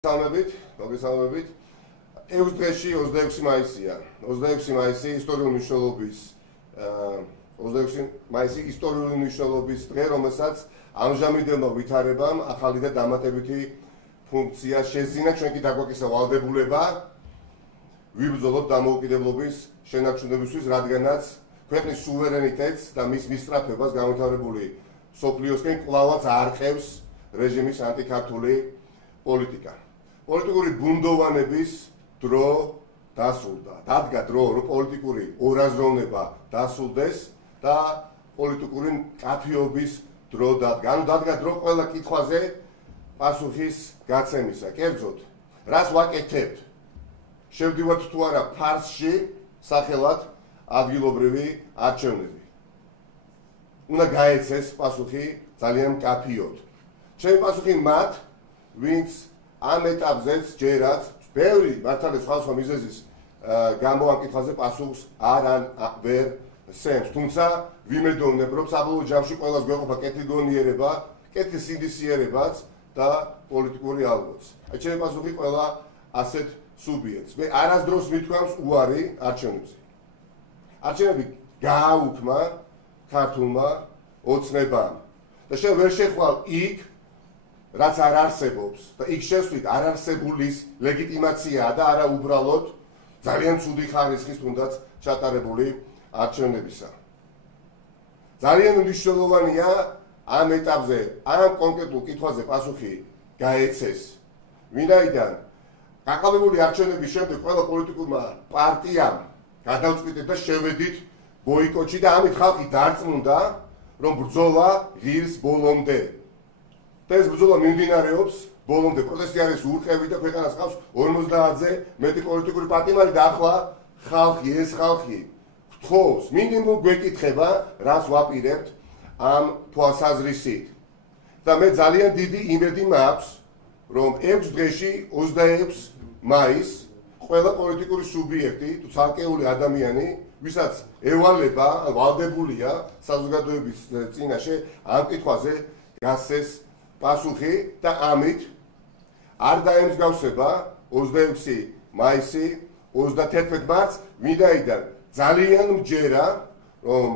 მოგესალმებით. 6 დღეში 26 მაისია. 26 მაისი ისტორიული მნიშვნელობის 26 მაისი ისტორიული მნიშვნელობის დღე, რომელსაც ამჟამინდელმა ვითარებამ ახალი და დამატებითი ფუნქცია შეძინა. ჩვენ კი დაგვაკიცა ვალდებულება ვიბრძოლოთ დამოუკიდებლობის შენარჩუნებისთვის, რადგანაც ქვეყნის სუვერენიტეტს და მის მისწრაფებას განვითარებული სოფლიოსკენ კვლავაც არყევს რეჟიმის ანტიქართული პოლიტიკა. პოლიტიკური ბუნდოვანების დრო დასრულდა. დადგა დრო, რომ პოლიტიკური ორაზროვნება დასრულდეს და პოლიტიკური მკაფიობის დრო დადგა. ანუ დადგა დრო ყველა კითხვაზე პასუხის გაცემისა. კერძოდ, რას ვაკეთებთ? შევდივართ თუ არა ფარსში სახელად ადგილობრივი არჩევნები. უნდა გაეცეს პასუხი ძალიან მკაფიოდ. ჩემი პასუხი მათ, ვინც ამ ეტაპზეც ჯერაც ბევრი მართალია სხვადასხვა მიზეზის გამო ამ კითხვაზე პასუხს ვერ სცემს. თუმცა ვიმედოვნებ, რომ საბოლოო ჯამში ყველას გვეყოფა კეთილგონიერება, კეთილსინდისიერებაც და პოლიტიკური ალბოც. ჩემი პასუხი ყველა ასეთ სუბიექტს. მე არასდროს მithქვამს უარი არჩევნებზე. არჩევნები გააუქმა ქართულმა ოცნებამ და შენ ვერ შეხვალ იქ, რაც არ არსებობს და იქ შესვლით არარსებულის ლეგიტიმაციაა და არა უბრალოდ ძალიან ცუდი ხარისხის თუნდაც ჩატარებული არჩევნებისა. ძალიან მნიშვნელოვანია ამ ეტაპზე, ამ კონკრეტულ კითხვაზე პასუხი გაეცეს, ვინაიდან გაყალიბებული არჩევნების შემდეგ ყველა პოლიტიკურმა პარტიამ გადავწყვიტეთ და შევედით ბოიკოტში და ამით ხალხი დარწმუნდა, რომ ბრძოლა ღირს ბოლომდე. ეს ბრძოლა მიმდინარეობს ბოლომდე. პროტესტი არის ურყევი და ქვეყანას ყავს 50-ზე მეტი პოლიტიკური პარტია, მაგრამ ახლა ხალხი, ეს ხალხი გთხოვს, მინიმუმ გვეკითხება, რას ვაპირებთ ამ თვალსაზრისით. და მე ძალიან დიდი იმედი მაქვს, რომ 6 დღეში 26 მაისს ყველა პოლიტიკური სუბიექტი, თუ ცალკეული ადამიანი, ვისაც ევალება, ვალდებულია საზოგადოების წინაშე ამ კითხვაზე გასცეს პასუხი და ამით არ დაემსგავსება 26 მაისი 31 მარტს, ვინაიდან ძალიან მჯერა, რომ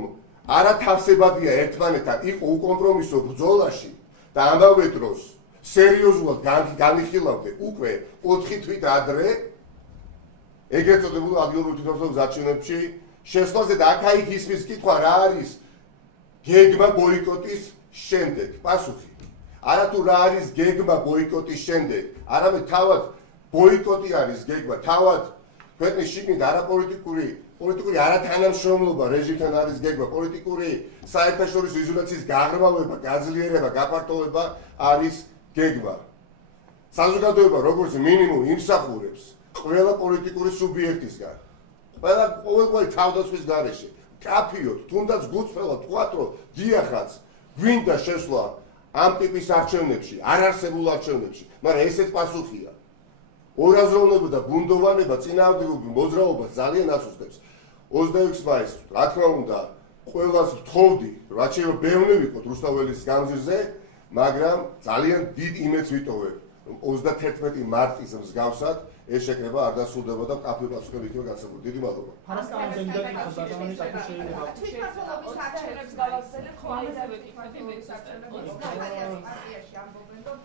არათავსებადია ერთმანეთთან იყო უკომპრომისო ბრძოლაში და ამავე დროს სერიოზულად განიხილავდე უკვე 4 თვით ადრე ეგრეთ წოდებულ ადგილობრივ თვითმმართველობის არჩევნებში შესვლაზე და აქ-იქ ისმის კითხვა რა არის გეგმა ბოიკოტის შემდეგ. პასუხი არათუ რა არის გეგმა ბოიკოტის შემდეგ, არამედ თავად ბოიკოტი არის გეგმა, თავად ქვეყნის შიგნით არაპოლიტიკური არათანამშრომლობა რეჟიმთან არის გეგმა, პოლიტიკური საერთაშორისო იზოლაციის გაღრმავება, გაძლიერება, გაფართოვება არის გეგმა. საზოგადოება როგორც მინიმუმ იმსახურებს ყველა პოლიტიკური სუბიექტისგან, ყოველგვარი თავდასხმის გარეშე, მკაფიოდ, თუნდაც გულწრფელად თქვათ, რომ დიახაც, გვინდა შესვლა ამ ტიპის არჩევნებში, არარსებულ არჩევნებში, მაგრამ ესეც პასუხია. ორაზროვნება და ბუნდოვანება, წინააღმდეგობრივი მოძრაობა ძალიან ასუსტებს. 26 მაისს, რა თქმა უნდა, ყველას ვთხოვდი, რაც შეიძლება ბევრი ვიყოთ რუსთაველის გამზირზე, მაგრამ ძალიან დიდ იმედს ვიტოვებ, რომ 31 მარტის მსგავსად ეს შეკრება არ დასრულდება და მკაფიო პასუხები იქნება გასაგები. დიდი მადლობა. თვითმმართველობის არჩევნებს გავაგზავნებთ, ხოლმე თვითმმართველობის არჩევნებს პარტიაში ამბობენ, რომ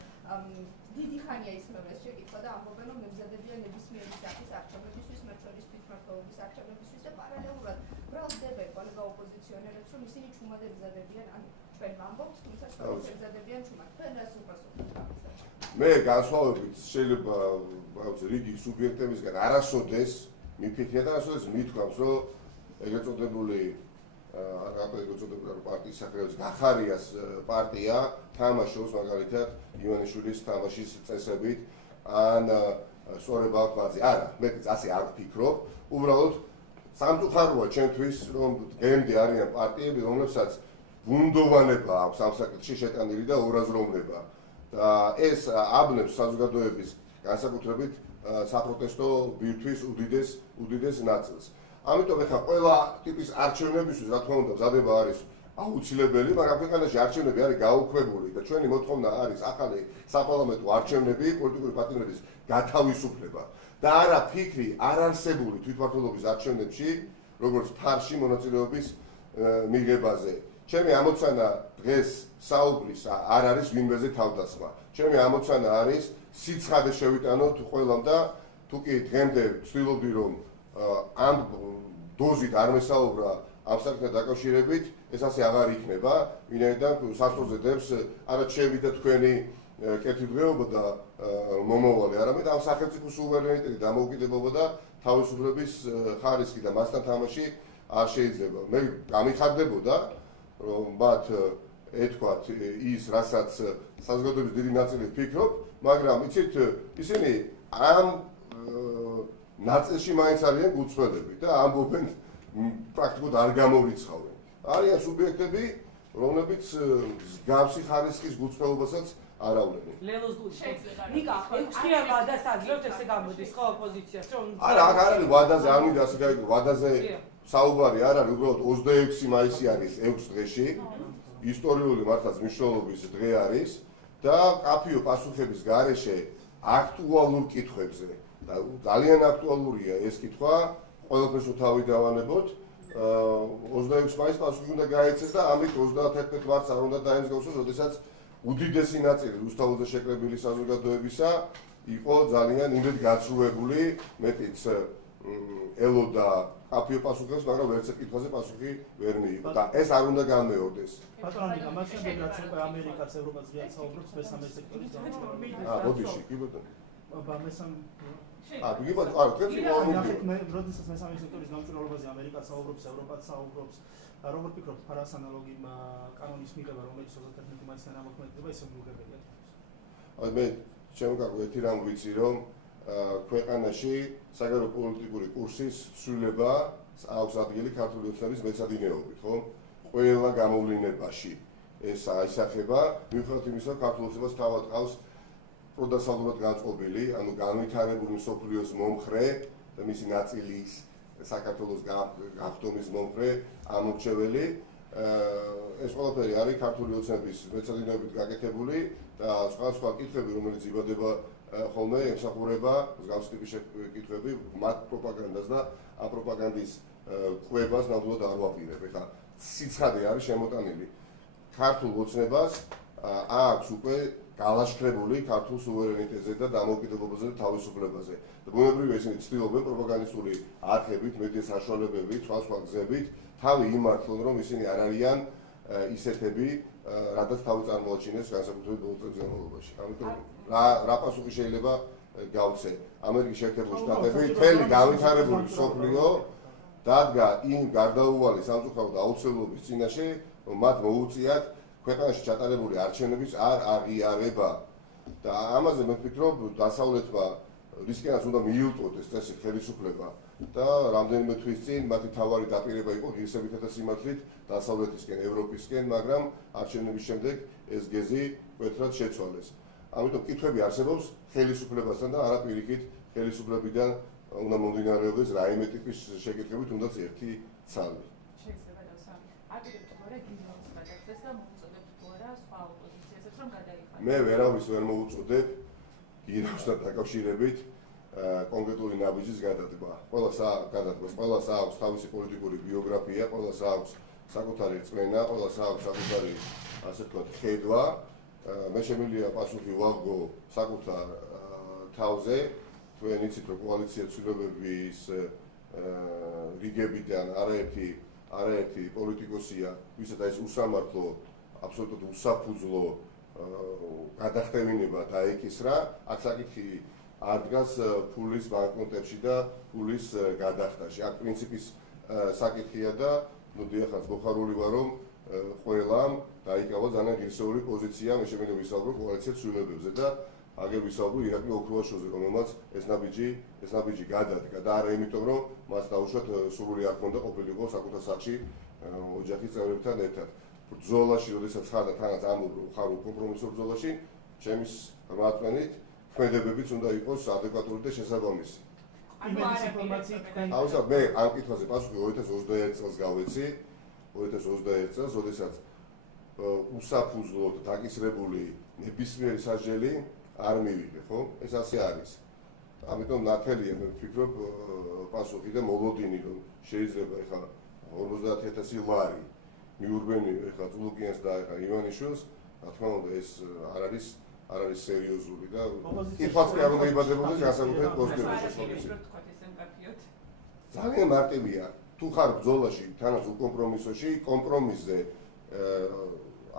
დიდი ხანია ისმევს ეს შეკითხვა და ამბობენ, რომ მემზადებიან ნებისმიერი სახის არჩევნებისთვის, მათ შორის თვითმმართველობის არჩევნებისთვის და პარალელურად ბრალდებენ ყველა ოპოზიციონერებს, რომ ისინი ჩუმად ემზადებიან, ან ჩვენ ვამბობთ, თუმცა სწორედ ემზადებიან ჩუმად. თქვენ რას უპასუხობთ ამაზე? მე განსხვავებით შეიძლება რიგი სუბიექტებისგან არასოდეს მიფიქრია და არასოდეს მithქვამს, რომ ეგრეთ წოდებული პარტიის საკრებულოს გახარიას პარტია თამაშობს მაგალითად ივანიშვილის თამაშის წესებით ან სწორებ ალკმაზე. არა, მე ასე არ ვფიქრობ. უბრალოდ სამწუხაროა ჩემთვის, რომ დღემდე არიან პარტიები, რომლებსაც ბუნდოვანება აქვს ამ საკითხში შეტანილი და ორაზროვნება. და ეს აბნებს საზოგადოების განსაკუთრებით საპროტესტო ბირთვის უდიდეს ნაწილს. ამიტომ ეხლა ყველა ტიპის არჩევნებისთვის, რა თქმა უნდა, მზადება არის აუცილებელი, მაგრამ ქვეყანაში არჩევნები არის გაუქმებული და ჩვენი მოთხოვნა არის ახალი საპარლამენტო არჩევნები, პოლიტიკური პარტიების გათავისუფლება და არა ფიქრი არარსებული თვითმმართველობის არჩევნებში, როგორც ფარში მონაწილეობის მიღებაზე. ჩემი ამოცანა დღეს საუბრის არ არის ვინმეზე თავდასხმა. ჩემი ამოცანა არის სიცხადე შევიტანოთ ყველამ და თუ კი დღემდე ვცდილობდი რომ ამ დოზით არ მესაუბრა ამ საკითხთან დაკავშირებით, ეს ასე აღარ იქნება, ვინაიდან სასწორზე დევს არა ჩემი და თქვენი კეთილდღეობა და მომავალი, არამედ ამ სახელმწიფოს სუვერენიტეტი, დამოუკიდებლობა და თავისუფლების ხარისხი და მასთან თამაში არ შეიძლება. მე გამიხარდებოდა რომ მათ ეთქვათ ის, რასაც საზოგადოების დიდი ნაწილი ფიქრობ, მაგრამ იცით, ისინი ამ ნაწილში მაინც არიან გულწრფელები და ამბობენ პრაქტიკულად არ გამოვრიცხავენ. არიან სუბიექტები, რომლებიც მსგავსი ხარისხის გულწრფელობასაც არ ავლენენ. ლელოს გულში. ნიკა, ექვსიან ვადას აძლევთ ესე გამოდის ხო ოპოზიციას რომ არა, არ არის ვადაზე, არ მინდა ასე გაიგო, ვადაზე საუბარი არ არის, უბრალოდ 26 მაისი არის 6 დღეში. ისტორიული მართლაც მნიშვნელობის დღე არის და კაფეო პასუხების გარეშე აქტუალურ კითხვებზე და ძალიან აქტუალურია ეს კითხვა, ყველაფერს თავი დავანებოთ. 26 მაისს პასუხი უნდა გაეცეს და ამით 31 მარტს არ უნდა დაემსგავსოს, როდესაც უდიდესი ნაწილი რუსთაველზე შეკრებილი საზოგადოებისა იყო ძალიან იმედ გაცრუებული, მეტიც ელოდა კაფეო პასუხებს, მაგრამ ვერც კითხვაზე პასუხი ვერ მიიღო და ეს არ უნდა განმეორდეს. ბატონო ნიკა, მას შემდეგ რაც ამერიკაც ევროპაც ღიად საუბრობს მესამე სექტორის დამწყებაზე. ბოდიში, კი ბატონო. მესამე კი ბატონო, არა, თქვენ ნახეთ მე როდესაც მესამე სექტორის გამჭვირვალობაზე ამერიკაც საუბრობს, ევროპაც საუბრობს, როგორ ფიქრობთ ფარას ანალოგი კანონის მიღება, რომელიც 31 მაისიდან ამოქმედდება, ისე მიუღებელია თვითონ. მე შემოგაგო ერთი რამ ვიცი, რომ ქვეყანაში საგარეო პოლიტიკური კურსის ცვლილება აქვს ადგილი ქართული ოცნების მეცადინეობით, ხო? ყველა გამოვლინებაში ეს აისახება, მიუხედავად იმისა, რომ ქართული ოცნებას თავად ყავს პროდასალურად განწყობილი, ანუ განვითარებული მსოფლიოს მომხრე და მისი ნაწილის საქართველოს გახდომის მომხრე ამორჩეველი. ეს ყველაფერი არის ქართული ოცნების მეცადინეობით გაკეთებული და სხვა კითხვები, რომელიც იბადება ხოლმე ემსახურება მსგავსი ტიპის კითხვები მათ პროპაგანდას და ამ პროპაგანდის კვებას ნამდვილად არ ვაპირებ. ეხლა სიცხადე არის შემოტანილი. ქართულ ოცნებას აქვს უკვე გალაშქრებული ქართულ სუვერენიტეტზე და დამოუკიდებლობაზე და თავისუფლებაზე. და ბუნებრივია ისინი ცდილობენ პროპაგანდისტური არხებით, მედიის საშუალებებით, სხვა გზებით თავი იმართლონ, რომ ისინი არ არიან ისეთები, რადგან თავი წარმოაჩინეს განსაკუთრებით ბოლო წლების განმავლობაში. ამიტომ რა პასუხი შეიძლება გავცე? ამერიკის შეერთებული შტატები მთელი განვითარებული მსოფლიო დადგა იმ გარდაუვალი სამწუხაროდ აუცილებლობის წინაშე, რომ მათ მოუწიათ ქვეყანაში ჩატარებული არჩევნების არ აღიარება. და ამაზე მე ვფიქრობ, დასავლეთმა რისკენაც უნდა მიილტოდეს წესი ხელისუფლება და რამდენიმე თვის წინ მათი თავარი დაპირება იყო ღირსებითა და სიმართლით დასავლეთისკენ, ევროპისკენ, მაგრამ არჩევნების შემდეგ ეს გეზი მკვეთრად შეცვალეს. ამიტომ კითხვები არსებობს ხელისუფლებასთან და არა პირიქით ხელისუფლებიდან უნდა მომდინარეობდეს რაიმე ტიპის შეკითხვებით, თუნდაც ერთი ცალი. შეიძლება აკეთებთ თუ არა გინოს გადაგდეს და მოუწოდებთ თუ არა სხვა ოპოზიციასაც რომ გადაიხადოს. მე ვერავის ვერ მოუწოდებ გინოსთან დაკავშირებით კონკრეტული ნაბიჯის გადადგმა. ყველას აქვს თავისი პოლიტიკური ბიოგრაფია, ყველას აქვს საკუთარი რწმენა, ყველას აქვს საკუთარი ასე ვთქვათ ხედვა. მე შემიძლია პასუხი ვაღო საკუთარ თავზე. თქვენ იცით, რომ კოალიცია ცვლილებების რიგებიდან არაერთი პოლიტიკოსია, ვისაც ეს უსამართლო, აბსოლუტურად უსაფუძვლო გადახდევინება დაეკისრა, აქ საკითხი არ დგას ფულის ბანკნოტებში და ფულის გადახდაში. აქ პრინციპის საკითხია და დიახაც მოხარული ვარ, რომ ყველამ დაიკავა ძალიან ღირსეული პოზიცია, მე შემიძლია ვისაუბრო კოალიცია ცვლილებებზე და აგერ ვისაუბრო ირაკლი ოქროვაშოზე, რომელმაც ეს ნაბიჯი გადადგა და არა იმიტომ, რომ მას დაუშვათ სრული არ ჰქონდა ყოფილიყო საკუთარ სახლში ოჯახის წევრებთან ერთად. ბრძოლაში, როდესაც ხარ და თანაც ამბობ, რომ ხარ უკომპრომისო ბრძოლაში, ჩემის რმატყენით ქმედებებიც უნდა იყოს ადეკვატური და შესაბამისი. იმედის ინფორმაციით თქვენ ამასაც მე ამ კითხვაზე პასუხი 2021 წელს გავეცი 2021 წელს, როდესაც უსაფუძვლოდ დაკისრებული ნებისმიერი სასჯელი არ მივიღე, ხო? ეს ასე არის. ამიტომ ნათელია მე ვფიქრობ პასუხი და მოლოდინი რომ შეიძლება ეხლა 50000 ლარი მიურბენი ეხლა წულუკიანს და ეხლა ივანიშვილს, რა თქმა უნდა ეს არ არის სერიოზული და კითხვაც კი არ უნდა იბადებოდეს განსაკუთრებით პოზიტიური შესაძლებლობებით. ძალიან მარტივია. თუ ხარ ბრძოლაში, თანაც უკომპრომისოში, კომპრომისზე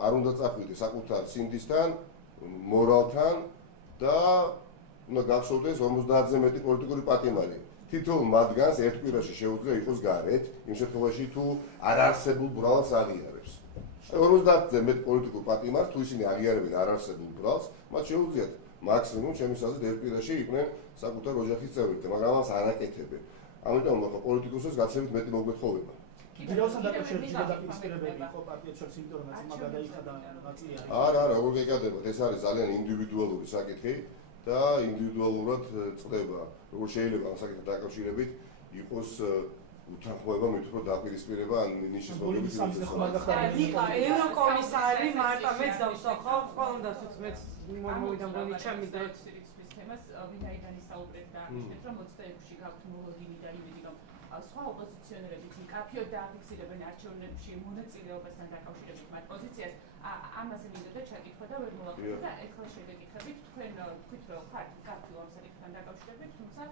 არ უნდა წახვიდე საკუთარ სინდისთან, მორალთან და უნდა გახსოვდეს 50-ზე მეტი პოლიტიკური პატიმარი. თითოეულ მათგანს ერთ კვირაში შეუძლია იყოს გარეთ, იმ შემთხვევაში თუ არ არსებულ ბრალს აღიარებს. 50-ზე მეტი პოლიტიკურ პატიმარს თუ ისინი აღიარებენ არ არსებულ ბრალს, მათ შეუძლიათ მაქსიმუმ ჩემის აზრით ერთ კვირაში იყვნენ საკუთარ ოჯახის წევრები, მაგრამ ამას არ აკეთებენ. ამიტომ ახლა პოლიტიკოსებს გაცილებით მეტი მოგეთხოვება. გილოსთან დაკავშირებით დაპირისპირებები იყო პარტიებს შორის, იმიტომ რომ ნაწილმა გადაიხადა ნაწილი არის. არა, როგორ გეკადებათ, ეს არის ძალიან ინდივიდუალური საკითხი და ინდივიდუალურად წდება. როგორ შეიძლება ამ საკითხთან დაკავშირებით იყოს უთანხმოება მით უფრო დაპირისპირება ან ნიშის მოგების ევროკომისარი მარტა მეც დავსახავ, ყველამ დასვით მეც მოვიდა მგონი ჩემი და თემას ვინაიდან ისაუბრეთ და აღნიშნეთ რომ 26-ში გაქვთ მოლოდინი და იმედი რომ სხვა ოპოზიციონერებიც მკაფიოდ დააფიქსირებენ არჩევნებში მონაწილეობასთან დაკავშირებით მათ პოზიციას, ამაზე მინდოდა ჩაკითხვა და ვერ მოვაკვირდით და ეხლა შეგეკითხებით თქვენ თქვით რომ ხართ მკაფიო ამ საკითხთან დაკავშირებით, თუმცა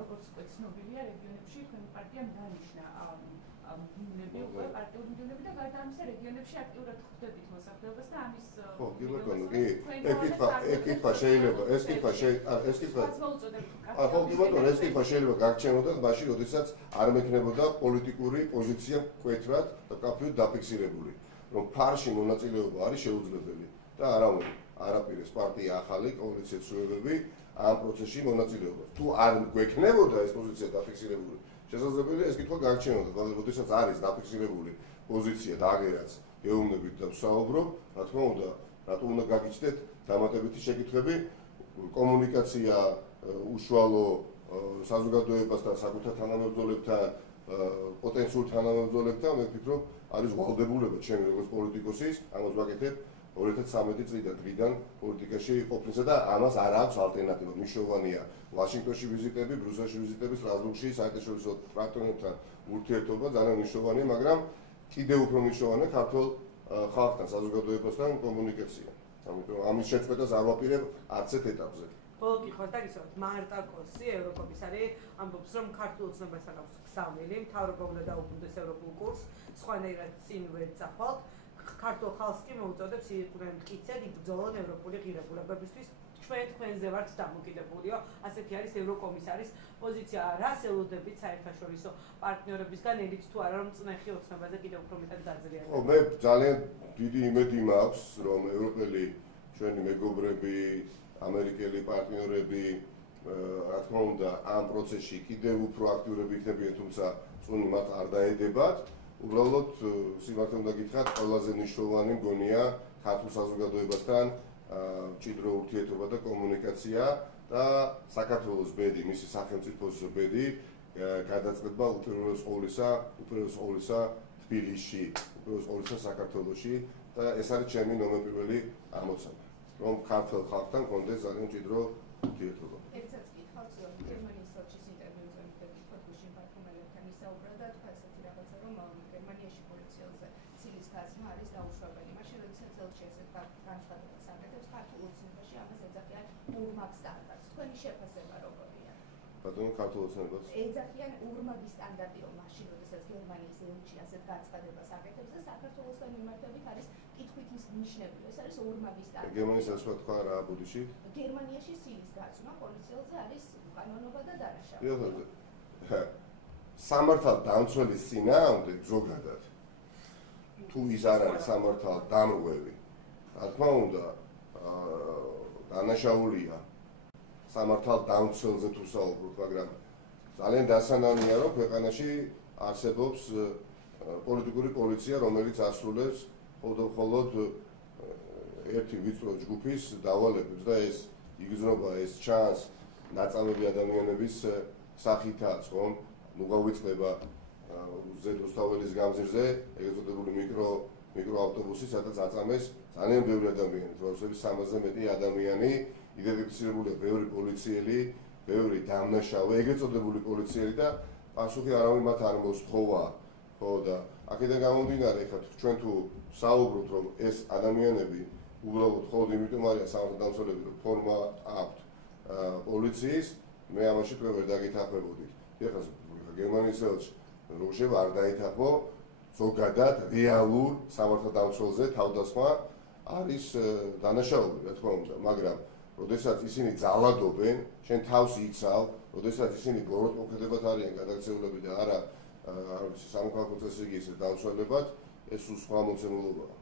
როგორც უკვე ცნობილია რეგიონებში თქვენი პარტიამ დანიშნა მდივნები, უკვე პარტიული მდივნები და გარდა ამისა რეგიონებში აქტიურად ხვდებით მოსახლეობას და ამის ხო, კი ბატონო, კი. ეკითხვა შეიძლება, ეს კითხვა ხო, კი ბატონო, ეს კითხვა შეიძლება გაგჩნიოდათ მაშინ, როდესაც არ მექნებოდა პოლიტიკური პოზიცია მკვეთრად და კაფეოდ დაფიქსირებული, რომ ფარში მონაწილეობა არის შეუძლებელი და არაპირეს პარტია ახალი კოალიციის ცვლილებები ამ პროცესში მონაწილეობას. თუ არ გვექნებოდა ეს პოზიცია დაფიქსირებული, შესაძლებელია ეს კითხვა გაგჩნიოდათ, მაგრამ როდესაც არის დაფიქსირებული პოზიცია და აგერაც გეუბნებით და ვსაუბრობ, რა თქმა უნდა, რატომ უნდა გაგიჩნდეთ დამატებითი შეკითხვები, კომუნიკაცია უშუალო საზოგადოებასთან, საკუთარ თანამებრძოლებთან, პოტენციურ თანამებრძოლებთან, მე ვფიქრობ, არის ვალდებულება ჩემი როგორც პოლიტიკოსის, ამას ვაკეთებ 2013 წლიდან პოლიტიკაში ყოფნისა და ამას არ აქვს ალტერნატივა. მნიშვნელოვანია ვაშინგტონში ვიზიტები, ბრიუსელში ვიზიტები, სტრასბურგში საერთაშორისო პარტნიორებთან ურთიერთობა ძალიან მნიშვნელოვანია, მაგრამ კიდევ უფრო მნიშვნელოვანია ქართულ ხალხთან, საზოგადოებასთან კომუნიკაცია. ამიტომ ამის შეწყვეტას არ ვაპირებ არც ერთ ეტაპზე. ბოლო კითხვა დაგისვათ, მარტა კოსი, ევროკომისარი, ამბობს, რომ ქართულ ოცნებასთან აქვს გზავნილი, მთავრობა უნდა დაუბრუნდეს ევროპულ კურსს, სხვანაირად წინ ვერ წახვალთ. ქართულ ხალხს კი მოუწოდებს იყვნენ მტკიცედ, იბრძოლონ ევროპული ღირებულებებისთვის. ჩვენ თქვენზე ვართ დამოკიდებულიო, ასეთი არის ევროკომისარის პოზიცია. რას ელოდებით საერთაშორისო პარტნიორებისგან, ელით თუ არა რომ წნეხი ოცნებაზე კიდევ უფრო მეტად გაძლიერდეს? ხო, მე ძალიან დიდი იმედი მაქვს, რომ ევროპელი ჩვენი მეგობრები, ამერიკელი პარტნიორები, რა თქმა უნდა, ამ პროცესში კიდევ უფრო აქტიურები იქნებიან, თუმცა წუნი მათ არ დაედებათ. უბრალოდ სიმართლე უნდა გითხრათ, ყველაზე მნიშვნელოვანი მგონია ქართულ საზოგადოებასთან მჭიდრო ურთიერთობა და კომუნიკაცია და საქართველოს ბედი, მისი სახელმწიფოს ბედი გადაწყდება უპირველეს ყოვლისა თბილისში, უპირველეს ყოვლისა საქართველოში და ეს არის ჩემი ნომერ პირველი ამოცანა, რომ ქართულ ხალხთან გქონდეს ძალიან მჭიდრო ურთიერთობა. ერთსაც გითხავთ, გერმანიის სოჭის ინტერვიუზე მიგეკითხოთ გუშინ ბათუმელებთან ისაუბრა და თქვა ესეთი რაღაცა, რომ გერმანიაში პოლიციელზე ცილის გაზმა არის დაუშვებელი. მაშინ როდესაც ელჩი ესეთ განცხადებას აკეთებს, ქართულ ოცნებაში ამას ეძახიან ურმაგ სტანდარტს. თქვენი შეფასება როგორია? ბატონო, ქართულ ოცნებას ეძახიან ურმაგის სტანდარტიო მაშინ, როდესაც გერმანიის ელჩი ასეთ განცხადებას აკეთებს და საქართველოსთან მიმართებით არის კითხვით ნიშნები. ეს არის ურმაგის სტანდარტი. გერმანიის ასე თქვა რა ბუდიში? გერმანიაში ცილის გაზმა პოლიციელზე არის უკანონობა და დანაშაული. სამართალ დამცველის წინააღმდეგ ზოგადად თუ ის არ არის სამართალ დამრღვევი, რა თქმა უნდა, დანაშაულია სამართალ დამცველზე თუ საუბრობთ, მაგრამ ძალიან დასანანია, რომ ქვეყანაში არსებობს პოლიტიკური პოლიცია, რომელიც ასრულებს მხოლოდ ერთი ვიწრო ჯგუფის დავალებებს და ეს იგრძნობა, ეს ჩანს ნაწამები ადამიანების სახითაც, ხომ? ნუ გავიწყდება ზედრუსთაველის გამზირზე, ეგრეთ წოდებული მიკროავტობუსი, სადაც აწამეს ძალიან ბევრი ადამიანი, თორსების 300-ზე მეტი ადამიანი, იდენტიფიცირებულია ბევრი პოლიციელი, ბევრი დამნაშავე, ეგრეთ წოდებული პოლიციელი და პასუხი არავინ მათ არ მოსთხოვა, ხო და აქედან გამომდინარე, ხა ჩვენ თუ საუბრობთ, რომ ეს ადამიანები უბრალოდ მხოლოდ იმიტომ არიან სამართალდამცველები, რომ ფორმა აქვთ პოლიციის, მე ამაში თქვენ ვერ დაგითანხმებოდით. ეხლა გერმანიის ელჩი რომ შევა არ დაითანხმო, ზოგადად რეალურ სამართალდამცველზე თავდასხმა არის დანაშაული, რა თქმა უნდა, მაგრამ როდესაც ისინი ძალადობენ, შენ თავს იცავ, როდესაც ისინი ბოროტმოქმედებად არიან გადაქცეულები და არა სამოქალაქო წესრიგის დამცველებად, ეს სხვა მოცემულობაა.